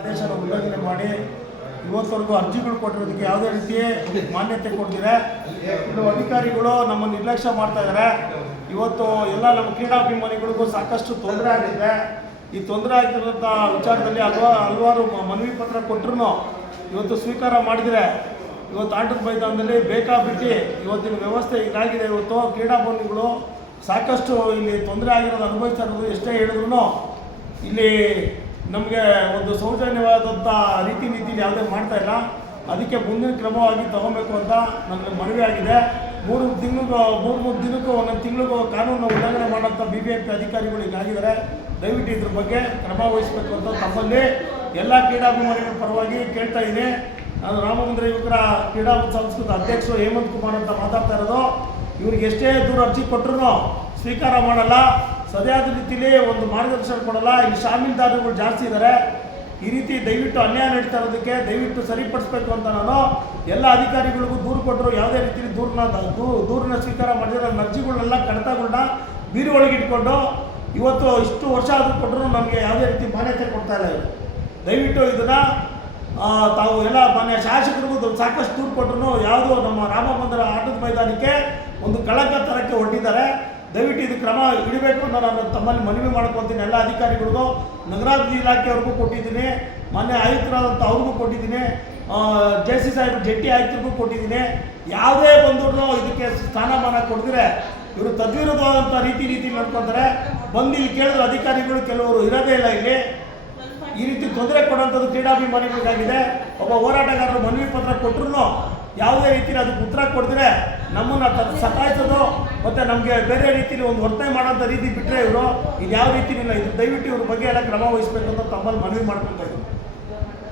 ಆದೇಶನ ಉಲ್ಲಂಘನೆ ಮಾಡಿ ಇವತ್ತವರೆಗೂ ಅರ್ಜಿಗಳು ಕೊಟ್ಟಿರೋದಕ್ಕೆ ಯಾವುದೇ ರೀತಿಯ ಮಾನ್ಯತೆ ಕೊಡ್ತಿದೆ. ಇನ್ನು ಅಧಿಕಾರಿಗಳು ನಮ್ಮ ನಿರ್ಲಕ್ಷ್ಯ ಮಾಡ್ತಾ ಇದ್ದಾರೆ. ಇವತ್ತು ಎಲ್ಲ ನಮ್ಮ ಕ್ರೀಡಾಭಿಮಾನಿಗಳಿಗೂ ಸಾಕಷ್ಟು ತೊಂದರೆ ಆಗಿದೆ. ಈ ತೊಂದರೆ ಆಗಿರೋಂಥ ವಿಚಾರದಲ್ಲಿ ಹಲವಾರು ಮನವಿ ಪತ್ರ ಕೊಟ್ಟರು ಇವತ್ತು ಸ್ವೀಕಾರ ಮಾಡಿದರೆ ಇವತ್ತು ಆಟದ ಮೈದಾನದಲ್ಲಿ ಬೇಕಾಬಿಟ್ಟು ಇವತ್ತಿನ ವ್ಯವಸ್ಥೆ ಹೀಗಾಗಿದೆ. ಇವತ್ತು ಕ್ರೀಡಾಭಿಮಾನಿಗಳು ಸಾಕಷ್ಟು ಇಲ್ಲಿ ತೊಂದರೆ ಆಗಿರೋದು ಅನುಭವಿಸ್ತಾ ಇರೋದು. ಎಷ್ಟೇ ಹೇಳಿದ್ರು ಇಲ್ಲಿ ನಮಗೆ ಒಂದು ಸೌಜನ್ಯವಾದಂಥ ರೀತಿ ನೀತಿಯಲ್ಲಿ ಯಾವುದೇ ಮಾಡ್ತಾ ಇಲ್ಲ. ಅದಕ್ಕೆ ಮುಂದಿನ ಕ್ರಮವಾಗಿ ತಗೋಬೇಕು ಅಂತ ನನ್ನ ಮನವಿ ಆಗಿದೆ. ಮೂರು ದಿನಕ್ಕೂ ಒಂದೊಂದು ತಿಂಗಳಿಗೂ ಕಾನೂನು ಉಲ್ಲಂಘನೆ ಮಾಡೋಂಥ BBMP ಅಧಿಕಾರಿಗಳು ಈಗಾಗಿದ್ದಾರೆ. ದಯವಿಟ್ಟು ಇದ್ರ ಬಗ್ಗೆ ಕ್ರಮ ವಹಿಸಬೇಕು ಅಂತ ತಮ್ಮಲ್ಲಿ ಎಲ್ಲ ಕ್ರೀಡಾಭಿಮಾನಿಗಳ ಪರವಾಗಿ ಕೇಳ್ತಾ ಇದ್ದೀನಿ. ನಾನು ರಾಮಮಂದಿರ ಯುವಕರ ಕ್ರೀಡಾ ಸಂಸ್ಕೃತ ಅಧ್ಯಕ್ಷರು ಹೇಮಂತ್ ಕುಮಾರ್ ಅಂತ ಮಾತಾಡ್ತಾ ಇರೋದು. ಇವ್ರಿಗೆ ಎಷ್ಟೇ ದೂರ ಅರ್ಜಿ ಕೊಟ್ಟರು ಸ್ವೀಕಾರ ಮಾಡಲ್ಲ, ಸರಿಯಾದ ರೀತಿಯಲ್ಲಿ ಒಂದು ಮಾರ್ಗದರ್ಶನ ಕೊಡಲ್ಲ. ಇಲ್ಲಿ ಶಾಮೀಲ್ದಾರರುಗಳು ಜಾಸ್ತಿ ಇದ್ದಾರೆ. ಈ ರೀತಿ ದಯವಿಟ್ಟು ಅನ್ಯಾಯ ನಡೀತಾ ಇರೋದಕ್ಕೆ ದಯವಿಟ್ಟು ಸರಿಪಡಿಸಬೇಕು ಅಂತ ನಾನು ಎಲ್ಲ ಅಧಿಕಾರಿಗಳಿಗೂ ದೂರು ಕೊಟ್ಟರು. ಯಾವುದೇ ರೀತಿಯಲ್ಲಿ ದೂರನ್ನ ಸ್ವೀಕಾರ ಮಾಡಿದರೆ ನನ್ನ ಅರ್ಜಿಗಳನ್ನೆಲ್ಲ ಕಡತಗಳನ್ನ ಬೀರು ಒಳಗಿಟ್ಕೊಂಡು ಇವತ್ತು ಇಷ್ಟು ವರ್ಷ ಆದರೂ ಕೊಟ್ಟರು ನಮಗೆ ಯಾವುದೇ ರೀತಿ ಮಾನ್ಯತೆ ಕೊಡ್ತಾ ಇಲ್ಲ. ದಯವಿಟ್ಟು ಇದನ್ನು ತಾವು ಎಲ್ಲ ಮಾನ್ಯ ಶಾಸಕರಿಗೂ ಸಾಕಷ್ಟು ದೂರು ಕೊಟ್ಟರು ಯಾವುದೋ ನಮ್ಮ ರಾಮಮಂದಿರ ಆಟದ ಮೈದಾನಕ್ಕೆ ಒಂದು ಕಳಂಕ ತರಕ್ಕೆ ಹೊರಟಿದ್ದಾರೆ. ದಯವಿಟ್ಟು ಇದು ಕ್ರಮ ಹಿಡಿಬೇಕು ಅಂತ ನಾನು ತಮ್ಮಲ್ಲಿ ಮನವಿ ಮಾಡ್ಕೊತೀನಿ. ಎಲ್ಲ ಅಧಿಕಾರಿಗಳಿಗೂ ನಗರಾಭಿವೃದ್ಧಿ ಇಲಾಖೆಯವ್ರಿಗೂ ಕೊಟ್ಟಿದ್ದೀನಿ, ಮಾನ್ಯ ಆಯುಕ್ತರಾದಂಥ ಅವ್ರಿಗೂ ಕೊಟ್ಟಿದ್ದೀನಿ, JC ಸಾಹೇಬ್ ಜಂಟಿ ಆಯುಕ್ತರಿಗೂ ಕೊಟ್ಟಿದ್ದೀನಿ. ಯಾವುದೇ ಬಂದರೂ ಇದಕ್ಕೆ ಸ್ಥಾನಮಾನ ಕೊಡಿದ್ರೆ ಇವರು ತದ್ವಿರುದ್ಧವಾದಂಥ ರೀತಿ ನಡ್ಕೊತಾರೆ. ಬಂದು ಇಲ್ಲಿ ಕೇಳಿದ್ರು ಅಧಿಕಾರಿಗಳು ಕೆಲವರು ಇರೋದೇ ಇಲ್ಲ. ಇಲ್ಲಿ ಈ ರೀತಿ ತೊಂದರೆ ಕೊಡುವಂಥದ್ದು ಕ್ರೀಡಾಭಿಮಾನಿಗಳಿಗಾಗಿದೆ. ಒಬ್ಬ ಹೋರಾಟಗಾರರು ಮನವಿ ಪತ್ರ ಕೊಟ್ಟರು ಯಾವುದೇ ರೀತಿಯಲ್ಲಿ ಅದಕ್ಕೆ ಉತ್ತರ ಕೊಡಿದ್ರೆ ನಮ್ಮನ್ನು ಸತಾಯಿಸೋದು ಮತ್ತು ನಮಗೆ ಬೇರೆ ರೀತಿಯಲ್ಲಿ ಒಂದು ವರ್ತನೆ ಮಾಡೋಂಥ ರೀತಿ ಬಿಟ್ಟರೆ ಇವರು ಇದು ಯಾವ ರೀತಿಯಿಲ್ಲ. ಇದು ದಯವಿಟ್ಟು ಇವ್ರ ಬಗ್ಗೆ ಎಲ್ಲ ಕ್ರಮ ವಹಿಸಬೇಕು ಅಂತ ತಮ್ಮಲ್ಲಿ ಮನವಿ ಮಾಡ್ಕೊತಾ ಇದ್ದೀನಿ.